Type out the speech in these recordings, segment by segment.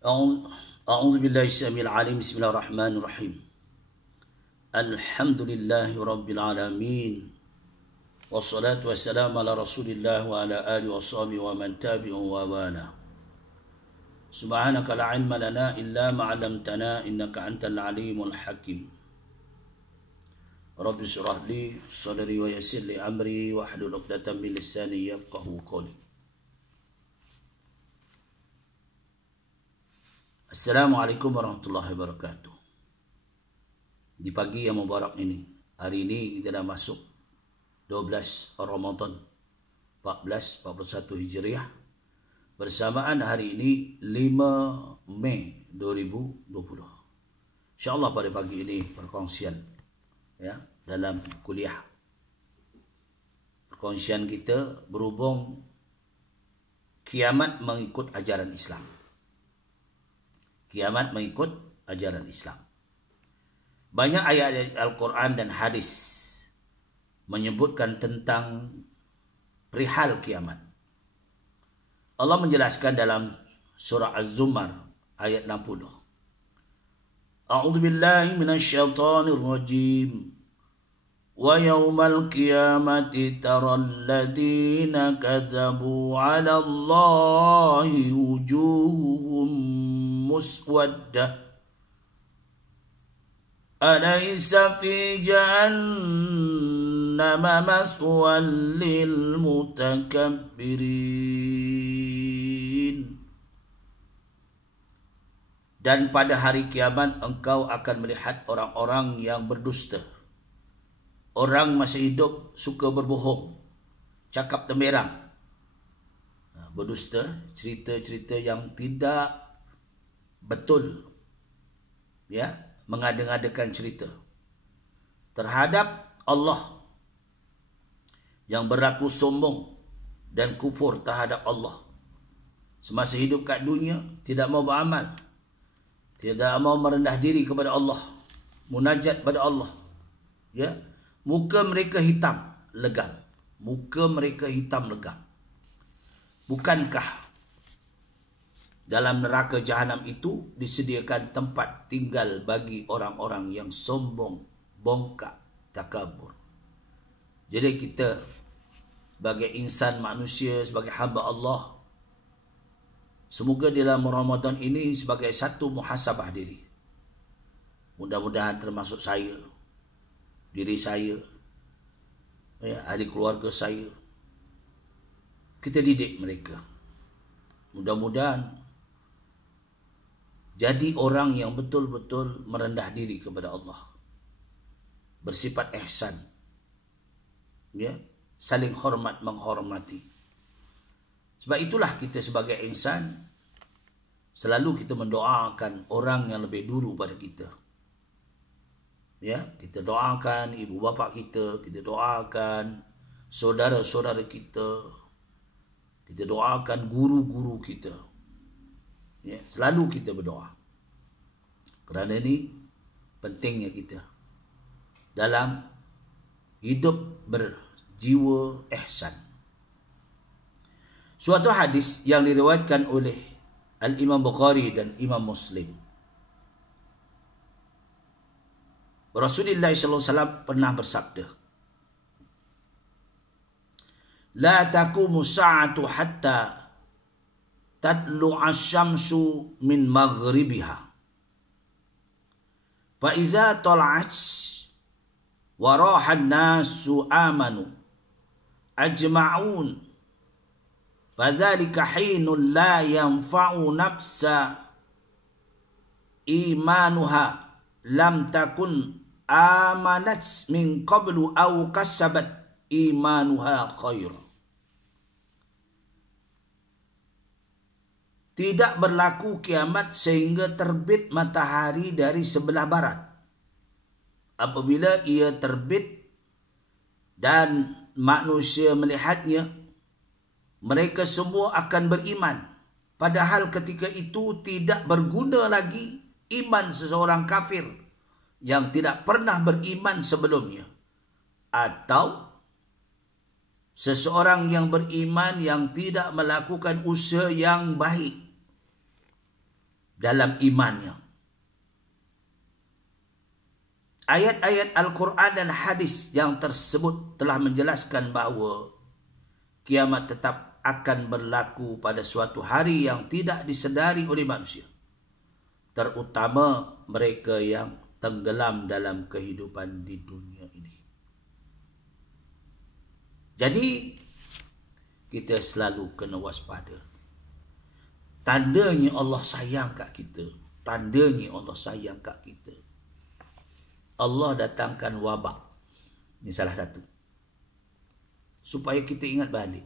أعوذ بالله السميع العليم. بسم الله الرحمن الرحيم. الحمد لله رب العالمين والصلاة والسلام على رسول الله وعلى آله وصحبه ومن تبعهم ووالاه. سبحانك لا علم لنا إلا ما علمتنا إنك أنت العليم الحكيم. رب اشرح لي صدري ويسر لي أمري واحلل عقدة من لساني يفقهوا قولي. Assalamualaikum warahmatullahi wabarakatuh. Di pagi yang mubarak ini, hari ini kita dah masuk 12 Ramadan 1441 Hijriah. Bersamaan hari ini 5 Mei 2020. InsyaAllah pada pagi ini perkongsian ya, dalam kuliah. Perkongsian kita berhubung kiamat mengikut ajaran Islam. Kiamat mengikut ajaran Islam. Banyak ayat Al-Quran dan hadis menyebutkan tentang perihal kiamat. Allah menjelaskan dalam surah Az-Zumar ayat 60. A'udzu billahi minasyaitonir rajim. Wa yawmal qiyamati taral ladina kadzabu 'ala Allahi wujuhum muswaddah alaysa fi jahannama maswan lil mutakabbirin. Dan pada hari kiamat engkau akan melihat orang-orang yang berdusta. Orang masih hidup suka berbohong, cakap temberang, berdusta, cerita-cerita yang tidak betul, ya, mengada-ngadakan cerita terhadap Allah, yang berlaku sombong dan kufur terhadap Allah. Semasa hidup kat dunia tidak mau beramal, tidak mau merendah diri kepada Allah, munajat pada Allah, ya. Muka mereka hitam legam. Muka mereka hitam legam. Bukankah dalam neraka jahanam itu disediakan tempat tinggal bagi orang-orang yang sombong, bongkak, takabur. Jadi kita sebagai insan manusia, sebagai hamba Allah, semoga dalam Ramadan ini sebagai satu muhasabah diri. Mudah-mudahan termasuk saya, diri saya, ya, ahli keluarga saya, kita didik mereka. Mudah-mudahan jadi orang yang betul-betul merendah diri kepada Allah, bersifat ihsan, ya, saling hormat menghormati. Sebab itulah kita sebagai insan selalu kita mendoakan orang yang lebih dulu pada kita. Ya, kita doakan ibu bapa kita doakan saudara-saudara kita doakan guru-guru kita. Ya, selalu kita berdoa. Kerana ini pentingnya kita dalam hidup berjiwa ihsan. Suatu hadis yang diriwayatkan oleh Al-Imam Bukhari dan Imam Muslim. Rasulullah SAW pernah bersabda, La taqumu sa'atu hatta tatlu'a syamsu min maghribiha. Fa iza tala'at wa raha an-nasu amanu ajma'un. Fadzalika hinun la yanfa'u nafsa imanuha lam takun amanat min qablu aw kasabat imanuha khair. Tidak berlaku kiamat sehingga terbit matahari dari sebelah barat. Apabila ia terbit dan manusia melihatnya, mereka semua akan beriman. Padahal ketika itu tidak berguna lagi iman seseorang kafir yang tidak pernah beriman sebelumnya, atau seseorang yang beriman yang tidak melakukan usaha yang baik dalam imannya. Ayat-ayat Al-Quran dan hadis yang tersebut telah menjelaskan bahawa kiamat tetap akan berlaku pada suatu hari yang tidak disedari oleh manusia, terutama mereka yang tenggelam dalam kehidupan di dunia ini. Jadi kita selalu kena waspada. Tandanya Allah sayang kat kita. Tandanya Allah sayang kat kita. Allah datangkan wabak. Ini salah satu. Supaya kita ingat balik.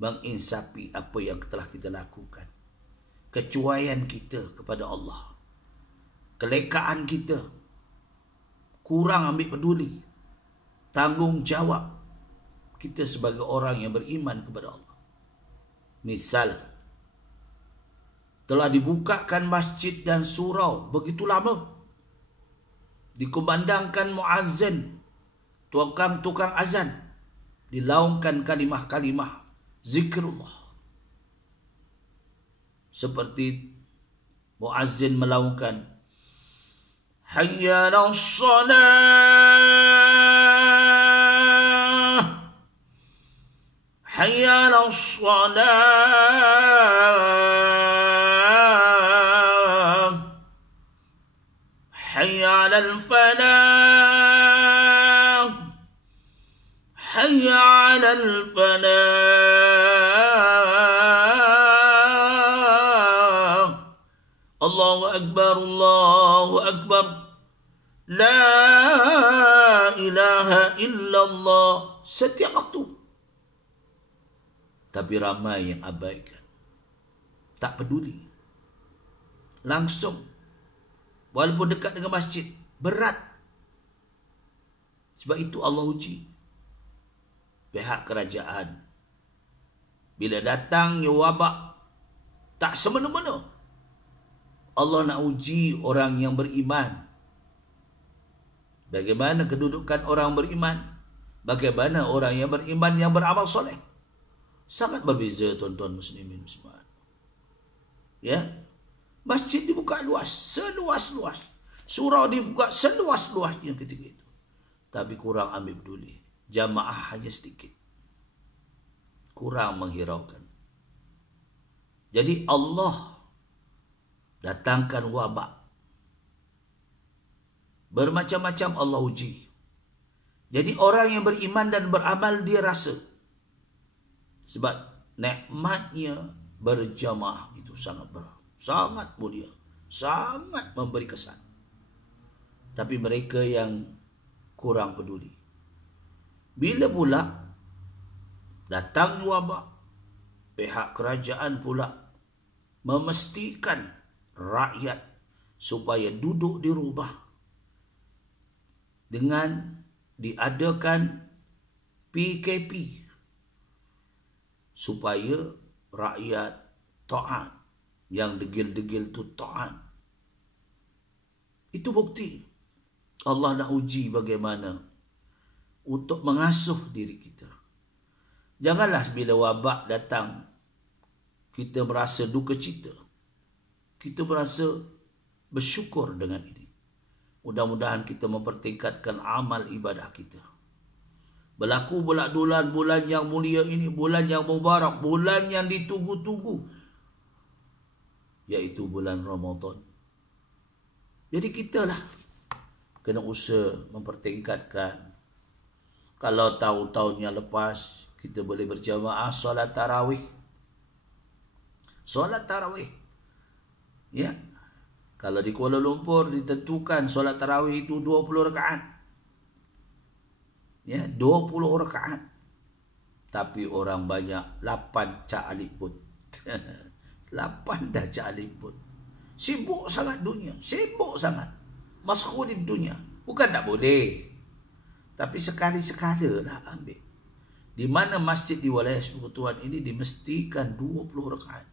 Menginsafi apa yang telah kita lakukan. Kecuaian kita kepada Allah. Kelekaan kita. Kurang ambil peduli. Tanggungjawab kita sebagai orang yang beriman kepada Allah. Misal, telah dibukakan masjid dan surau begitu lama. Dikumandangkan muazzin, tukang azan, dilaungkan kalimah-kalimah zikrullah. Seperti muazzin melaungkan hayya 'alas shalah, hayya 'alas shalah, hayya 'alal falah, hayya 'alal falah. Allahu akbar, Allahu akbar. La ilaha illallah. Setiap waktu. Tapi ramai yang abaikan. Tak peduli. Langsung. Walaupun dekat dengan masjid, berat. Sebab itu Allah uji pihak kerajaan. Bila datangnya wabak, tak semena-mena. Allah nak uji orang yang beriman. Bagaimana kedudukan orang beriman? Bagaimana orang yang beriman yang beramal soleh? Sangat berbeza, tuan-tuan muslimin muslimat. Ya, masjid dibuka luas, seluas-luas. Surau dibuka seluas-luasnya ketika itu. Tapi kurang ambil peduli. Jamaah hanya sedikit. Kurang menghiraukan. Jadi Allah datangkan wabak. Bermacam-macam Allah uji. Jadi orang yang beriman dan beramal dia rasa. Sebab nikmatnya berjamaah itu sangat mulia. Sangat memberi kesan. Tapi mereka yang kurang peduli. Bila pula datang wabak, pihak kerajaan pula memastikan rakyat supaya duduk di rumah dengan diadakan PKP supaya rakyat taat, yang degil-degil tu taat. Itu bukti Allah nak uji bagaimana untuk mengasuh diri kita. Janganlah bila wabak datang kita merasa duka cita. Kita merasa bersyukur dengan ini. Mudah-mudahan kita mempertingkatkan amal ibadah kita. Berlaku bulan yang mulia ini, bulan yang mubarak, bulan yang ditunggu-tunggu, iaitu bulan Ramadan. Jadi kita lah kena usaha mempertingkatkan. Kalau tahun-tahun yang lepas kita boleh berjamaah solat tarawih. Solat tarawih. Ya. Kalau di Kuala Lumpur ditentukan solat tarawih itu 20 rakaat. Ya, 20 rakaat. Tapi orang banyak 8 cak aliput. 8 dah cak aliput. Sibuk sangat dunia, sibuk sangat. Masuk di dunia. Bukan tak boleh. Tapi sekali-sekala lah ambil. Di mana masjid di wilayah persekutuan ini dimestikan 20 rakaat.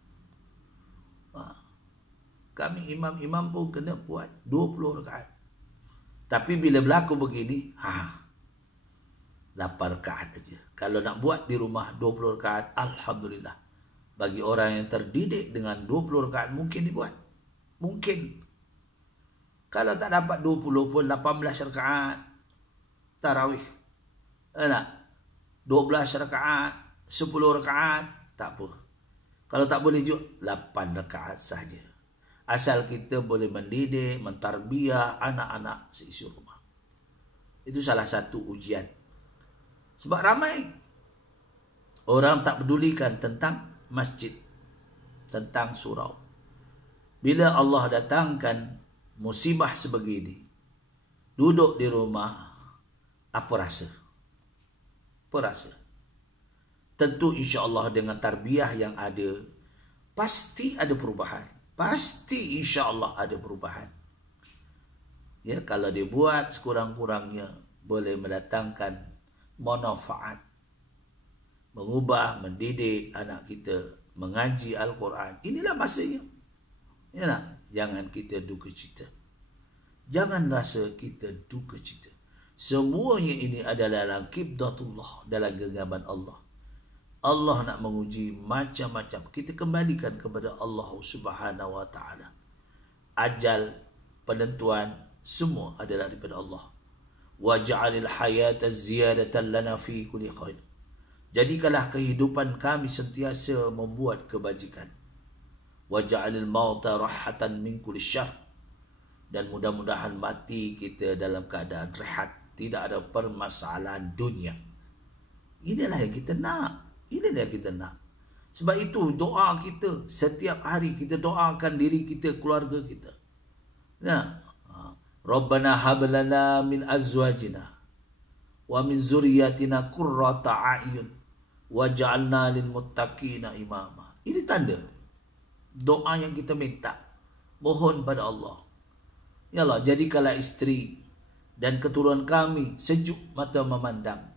Kami imam-imam pun kena buat 20 rakaat. Tapi bila berlaku begini, 8 rakaat saja. Kalau nak buat di rumah 20 rakaat, alhamdulillah. Bagi orang yang terdidik dengan 20 rakaat mungkin dibuat. Mungkin. Kalau tak dapat 20 pun 18 rakaat tarawih. Nak 12 rakaat, 10 rakaat, tak apa. Kalau tak boleh juga 8 rakaat saja. Asal kita boleh mendidik, mentarbiah anak-anak seisi rumah. Itu salah satu ujian. Sebab ramai orang tak pedulikan tentang masjid, tentang surau. Bila Allah datangkan musibah sebegini, duduk di rumah, apa rasa? Apa rasa? Tentu insya-Allah dengan tarbiyah yang ada, pasti ada perubahan. Pasti insya-Allah ada perubahan. Ya, kalau dibuat sekurang-kurangnya boleh mendatangkan manfaat, mengubah, mendidik anak kita mengaji Al-Quran. Inilah masanya. Ya nak? Jangan kita duka cita. Jangan rasa kita duka cita. Semuanya ini adalah dalam qibdatullah, dalam genggaman Allah. Allah nak menguji macam-macam. Kita kembalikan kepada Allah Subhanahu wa taala. Ajal, penentuan, semua adalah daripada Allah. Wa ja'alil hayata ziyadatan lana fi kulli khair. Jadikanlah kehidupan kami sentiasa membuat kebajikan. Wa ja'alil mauta rahatan min kulli syarr. Dan mudah-mudahan mati kita dalam keadaan rehat, tidak ada permasalahan dunia. Inilah yang kita nak. Inilah yang kita nak. Sebab itu doa kita setiap hari, kita doakan diri kita, keluarga kita. Nah, Rabbana hab lana min azwajina wa min zurriyyatina qurrata a'yun waj'alna lil muttaqina imama. Ini tanda doa yang kita minta, mohon pada Allah. Ya Allah, jadikanlah isteri dan keturunan kami sejuk mata memandang.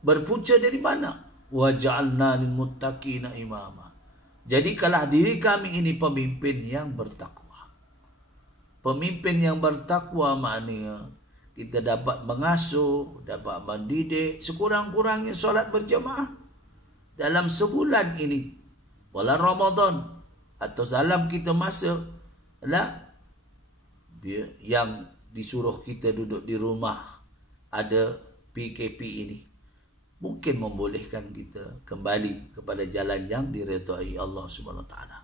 Berpunca dari mana? Waj'alna lil muttaqina imama. Jadikanlah diri kami ini pemimpin yang bertakwa. Pemimpin yang bertakwa maknanya kita dapat mengasuh, dapat mendidik, sekurang-kurangnya solat berjemaah dalam sebulan ini, bulan Ramadan, atau dalam kita masa lah yang disuruh kita duduk di rumah, ada PKP ini, mungkin membolehkan kita kembali kepada jalan yang diredai Allah Subhanahu wa taala.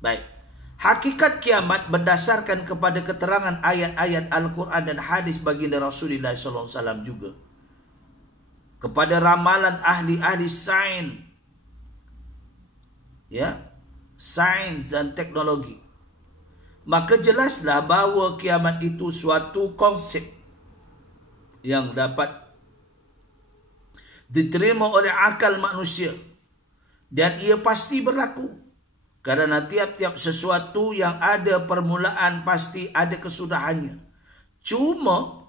Baik. Hakikat kiamat berdasarkan kepada keterangan ayat-ayat Al-Quran dan hadis baginda Rasulullah SAW juga. Kepada ramalan ahli-ahli sains, ya, sains dan teknologi. Maka jelaslah bahawa kiamat itu suatu konsep yang dapat diterima oleh akal manusia dan ia pasti berlaku. Kerana tiap-tiap sesuatu yang ada permulaan pasti ada kesudahannya. Cuma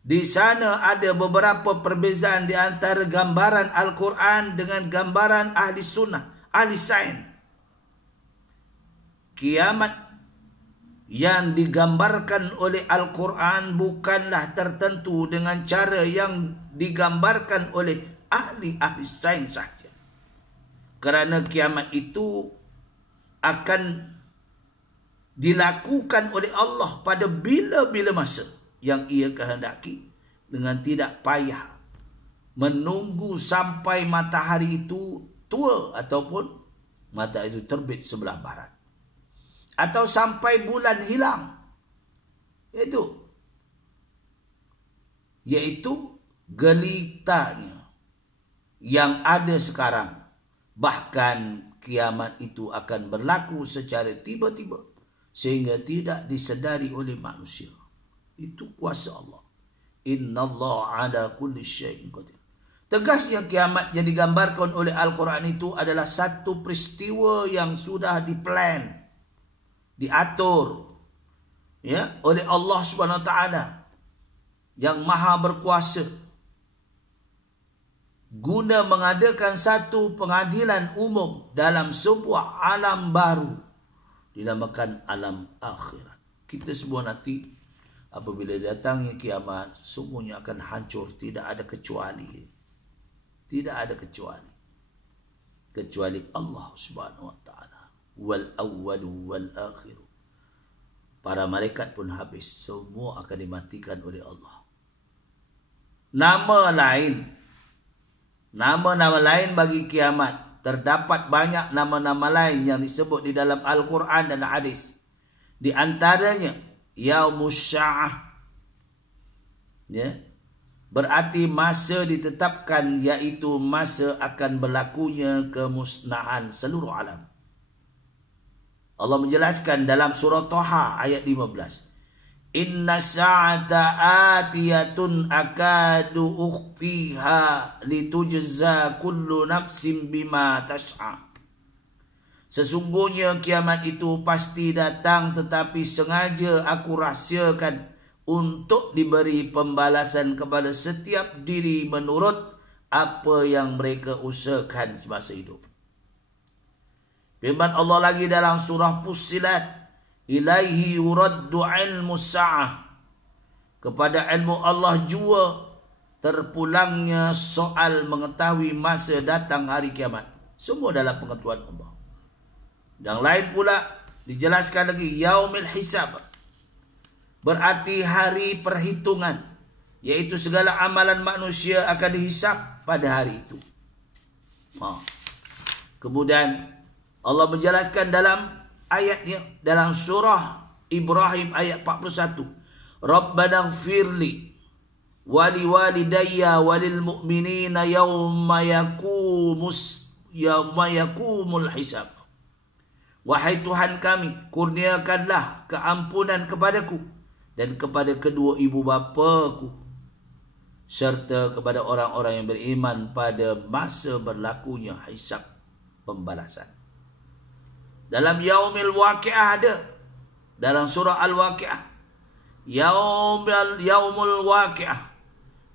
di sana ada beberapa perbezaan di antara gambaran Al-Quran dengan gambaran ahli sunnah, ahli sains. Kiamat yang digambarkan oleh Al-Quran bukanlah tertentu dengan cara yang digambarkan oleh ahli-ahli sains sahaja. Kerana kiamat itu akan dilakukan oleh Allah pada bila-bila masa yang ia kehendaki, dengan tidak payah menunggu sampai matahari itu tua ataupun matahari itu terbit sebelah barat, atau sampai bulan hilang. Yaitu gelitanya yang ada sekarang. Bahkan kiamat itu akan berlaku secara tiba-tiba sehingga tidak disedari oleh manusia. Itu kuasa Allah. Innallaha ala kulli syai'in qadir. Tegasnya kiamat yang digambarkan oleh Al-Quran itu adalah satu peristiwa yang sudah diplan, diatur, ya, oleh Allah Subhanahu wa taala yang maha berkuasa, guna mengadakan satu pengadilan umum dalam sebuah alam baru dinamakan alam akhirat. Kita semua nanti apabila datangnya kiamat, semuanya akan hancur, tidak ada kecuali. Tidak ada kecuali Allah Subhanahu wa taala. wal awwalu wal akhiru. Para malaikat pun habis, semua akan dimatikan oleh Allah. Nama-nama lain bagi kiamat. Terdapat banyak nama-nama lain yang disebut di dalam Al-Quran dan hadis. Di antaranya Yaumus Sya'ah, ya, berarti masa ditetapkan, yaitu masa akan berlakunya kemusnahan seluruh alam. Allah menjelaskan dalam surah Taha ayat 15. Inna sa'ata atiyatun akadu ukhfiha litujza kullu nafsin bima tas'a. Sesungguhnya kiamat itu pasti datang, tetapi sengaja aku rahsiakan untuk diberi pembalasan kepada setiap diri menurut apa yang mereka usahakan semasa hidup. Firman Allah lagi dalam surah Fussilat, ilaihi yuraddu ilmu sa'ah. Kepada ilmu Allah jua terpulangnya soal mengetahui masa datang hari kiamat. Semua dalam pengetahuan Allah. Yang lain pula dijelaskan lagi yaumil hisab, berarti hari perhitungan, yaitu segala amalan manusia akan dihisab pada hari itu. Kemudian Allah menjelaskan dalam ayatnya dalam surah Ibrahim ayat 41, Rabbana ighfirli wali walidayya walil mu'minina yawma yakumul hisab. Wahai Tuhan kami, kurniakanlah keampunan kepadaku dan kepada kedua ibu bapaku, serta kepada orang-orang yang beriman pada masa berlakunya hisab, pembalasan. Dalam yaumil waqi'ah ada, dalam surah Al-Waqi'ah, yaumul waqi'ah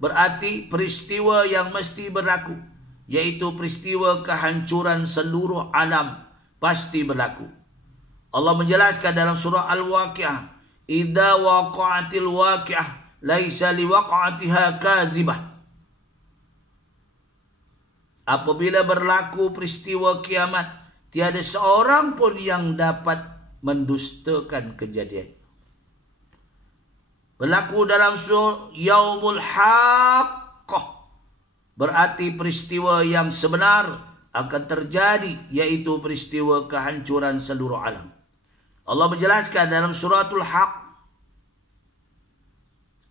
berarti peristiwa yang mesti berlaku, yaitu peristiwa kehancuran seluruh alam pasti berlaku. Allah menjelaskan dalam surah Al-Waqi'ah, idza waqa'atil waqi'ah laisa liwaqa'atiha kazibah. Apabila berlaku peristiwa kiamat, tiada seorang pun yang dapat mendustakan kejadian. Berlaku dalam surah yaumul haqqah, berarti peristiwa yang sebenar akan terjadi, yaitu peristiwa kehancuran seluruh alam. Allah menjelaskan dalam suratul Haqq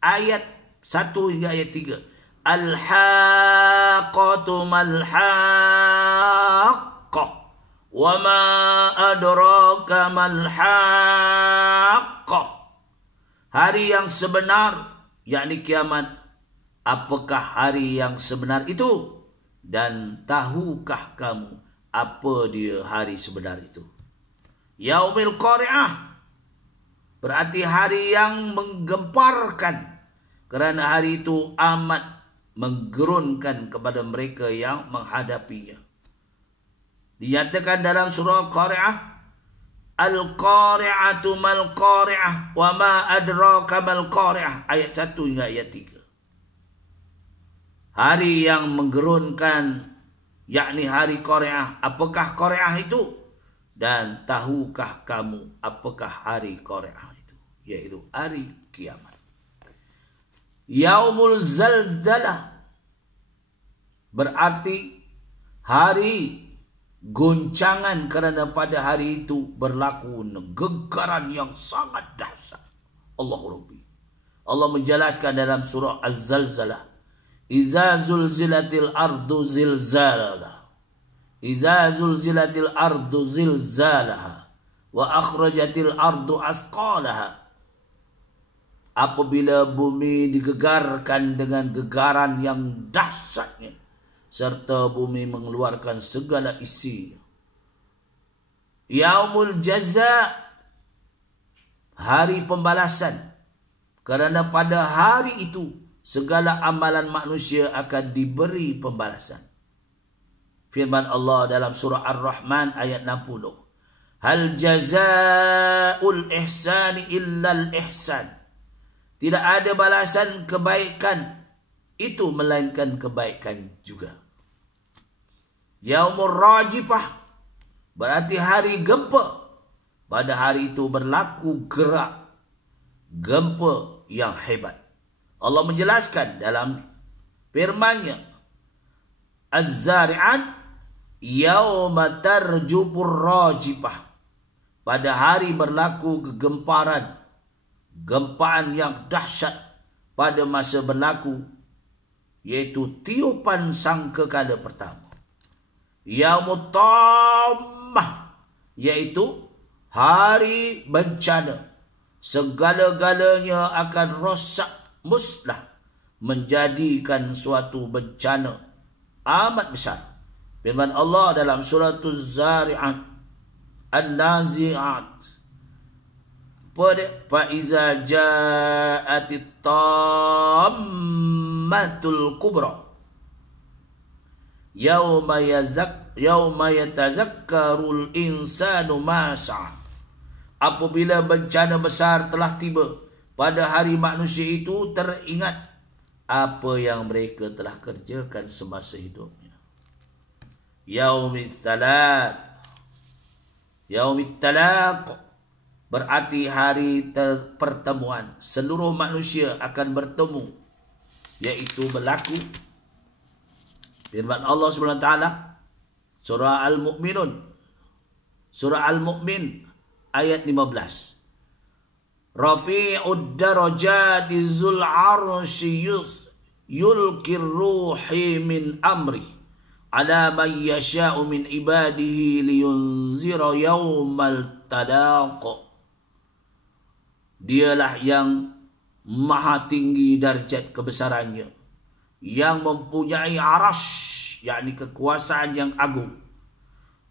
ayat 1 hingga ayat 3. Al-haqqatu mal-haqqah wa ma adraka mal-haqqah. Hari yang sebenar, yakni kiamat. Apakah hari yang sebenar itu? Dan tahukah kamu apa dia hari sebenar itu? Yaumil Qari'ah berarti hari yang menggemparkan, kerana hari itu amat menggerunkan kepada mereka yang menghadapinya. Dinyatakan dalam surah Qari'ah, Al-Qari'atu mal-Qari'ah wa ma adraka mal-Qari'ah, ayat 1 hingga ayat 3. Hari yang menggerunkan, yakni hari Qari'ah. Apakah Qari'ah itu? Dan tahukah kamu apakah hari Qari'ah itu? Yaitu hari kiamat. Yaumul Zalzalah berarti hari goncangan, kerana pada hari itu berlaku gegaran yang sangat dahsyat. Allahu Rabbi. Allah menjelaskan dalam surah Az-Zalzalah, Iza zulzilatil ardu zilzalaha, Iza zulzilatil ardu zilzalaha, wa akhrajatil ardu asqalaha. Apabila bumi digegarkan dengan gegaran yang dahsyatnya, serta bumi mengeluarkan segala isi. Yaumul jaza, hari pembalasan, kerana pada hari itu segala amalan manusia akan diberi pembalasan. Firman Allah dalam surah Ar-Rahman ayat 60. Hal jazaa'ul ihsani illal ihsan. Tidak ada balasan kebaikan itu melainkan kebaikan juga. Yaumur Rajifah, Berarti hari gempa. Pada hari itu berlaku gerak gempa yang hebat. Allah menjelaskan dalam firman-Nya, Az-Zari'at yauma tarjufur rajifah. Pada hari berlaku kegemparan, gempaan yang dahsyat pada masa berlaku, yaitu tiupan sangkakala pertama. Yaumut tammah, yaitu hari bencana. Segala-galanya akan rosak musnah, menjadikan suatu bencana amat besar. Firman Allah dalam surah Az-Zari'at, An-Nazi'at, Fa'iza ja'atit tammatul kubra Yauma yatazakkarul insanu ma sa'a. Apabila bencana besar telah tiba, pada hari manusia itu teringat apa yang mereka telah kerjakan semasa hidupnya. Yaumit talaq, berarti hari pertemuan. Seluruh manusia akan bertemu, yaitu berlaku firman Allah SWT, surah Al-Mu'minun, surah Al-Mu'min ayat 15. Rafi'ud darajati zul arshi yulkir ruhi min amri ala man yasha'u min ibadihi liyunzira yawmal talaq. Dialah yang maha tinggi darjat kebesarannya, yang mempunyai arash, yakni kekuasaan yang agung.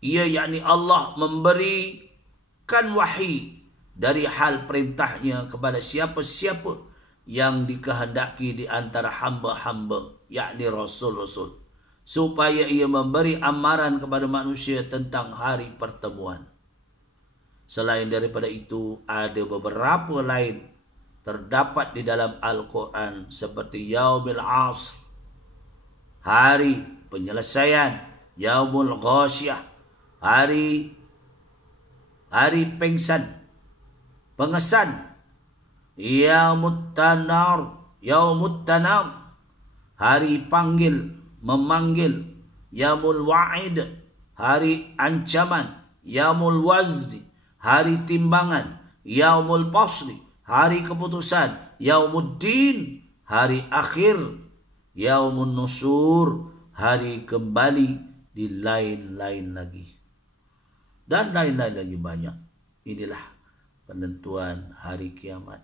Ia yakni Allah memberikan wahyi dari hal perintahnya kepada siapa-siapa yang dikehendaki di antara hamba-hamba, yakni rasul-rasul, supaya ia memberi amaran kepada manusia tentang hari pertemuan. Selain daripada itu, ada beberapa lain terdapat di dalam Al-Quran, seperti Yaumil Asr, hari penyelesaian, Yaumul Ghasyah, hari pengsan, pengesan, Yaumut Tanam, hari panggil, memanggil, Yaumul Wa'id, hari ancaman, Yaumul Wazdi, hari timbangan, Yaumul Fasli, hari keputusan, Yaumuddin, hari akhir, Yaumun Nusur, hari kembali, di lain-lain lagi. Dan lain-lain lagi banyak. Inilah penentuan hari kiamat.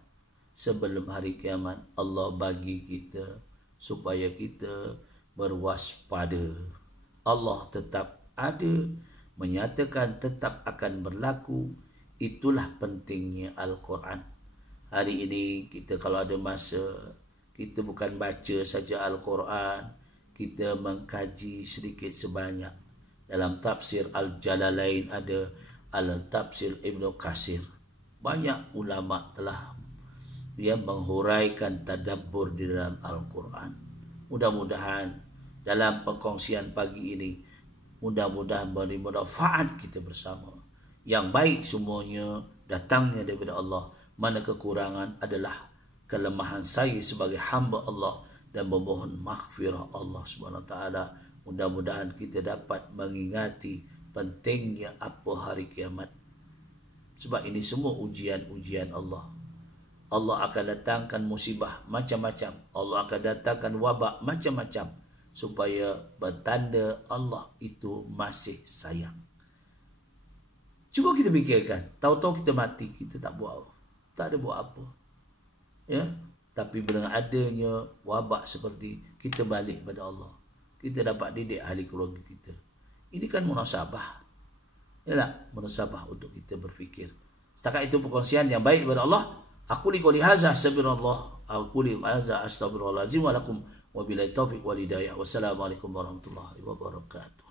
Sebelum hari kiamat, Allah bagi kita supaya kita berwaspada. Allah tetap ada, menyatakan tetap akan berlaku. Itulah pentingnya Al-Quran. Hari ini kita kalau ada masa, kita bukan baca saja Al-Quran, kita mengkaji sedikit sebanyak. Dalam tafsir Al-Jalalain ada Al-Tafsir Ibnu Katsir. Banyak ulama telah menghuraikan tadabbur di dalam Al-Quran. Mudah-mudahan dalam perkongsian pagi ini, mudah-mudahan beri manfaat kita bersama. Yang baik semuanya datangnya daripada Allah. Mana kekurangan adalah kelemahan saya sebagai hamba Allah, dan memohon maghfirah Allah Subhanahu wa taala. Mudah-mudahan kita dapat mengingati pentingnya apa hari kiamat. Sebab ini semua ujian-ujian Allah. Allah akan datangkan musibah macam-macam. Allah akan datangkan wabak macam-macam, supaya bertanda Allah itu masih sayang. Cuba kita fikirkan, tahu-tahu kita mati, kita tak ada buat apa. Ya, tapi dengan adanya wabak seperti, kita balik pada Allah. Kita dapat didik ahli keluarga kita. Ini kan munasabah. Ya tak? Munasabah untuk kita berfikir. Setakat itu perkongsian yang baik kepada Allah. Aku li qouli hadza astaghfirullah. Aku li hadza astaghfirullahalazim wa lakum wa billahi taufiq wal hidayah. Wassalamualaikum warahmatullahi wabarakatuh.